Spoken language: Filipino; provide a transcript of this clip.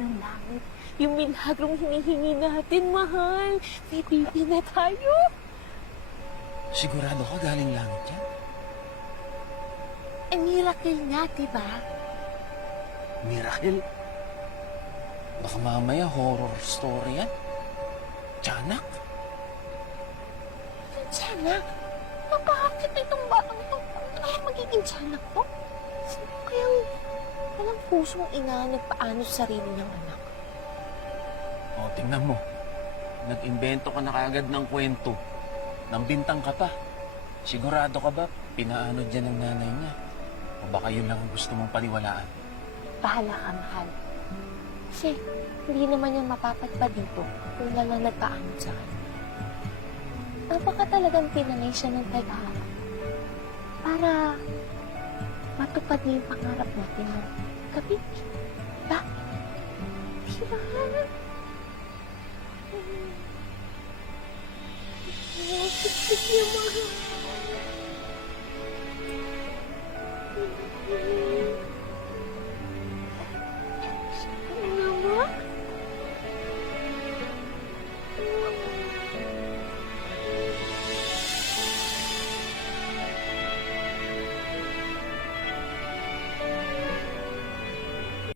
ng langit. Yung milagrong hinihingi natin, mahal. May baby na tayo. Sigurado ka galing langit yan? Eh, miracle nga, diba? Miracle? Baka mamaya horror story yan? Tiyanak? Tiyanak? Napakakit itong batang to. Ano kaya magiging tiyanak to? Sino kayang walang pusong ina nagpaano sa sarili niyang anak? O, tingnan mo. Nag-imbento ka na kaagad ng kwento. Nambintang ka pa. Sigurado ka ba pinaano dyan ng nanay niya? O baka yun lang ang gusto mong paniwalaan? Bahala ka, mahal. Kasi hindi naman niya mapapadpa dito kung wala na nagpaano sa kanya. Napaka talagang pinanay siya ng tadhana para matupad niya yung pangarap natin ng gabi.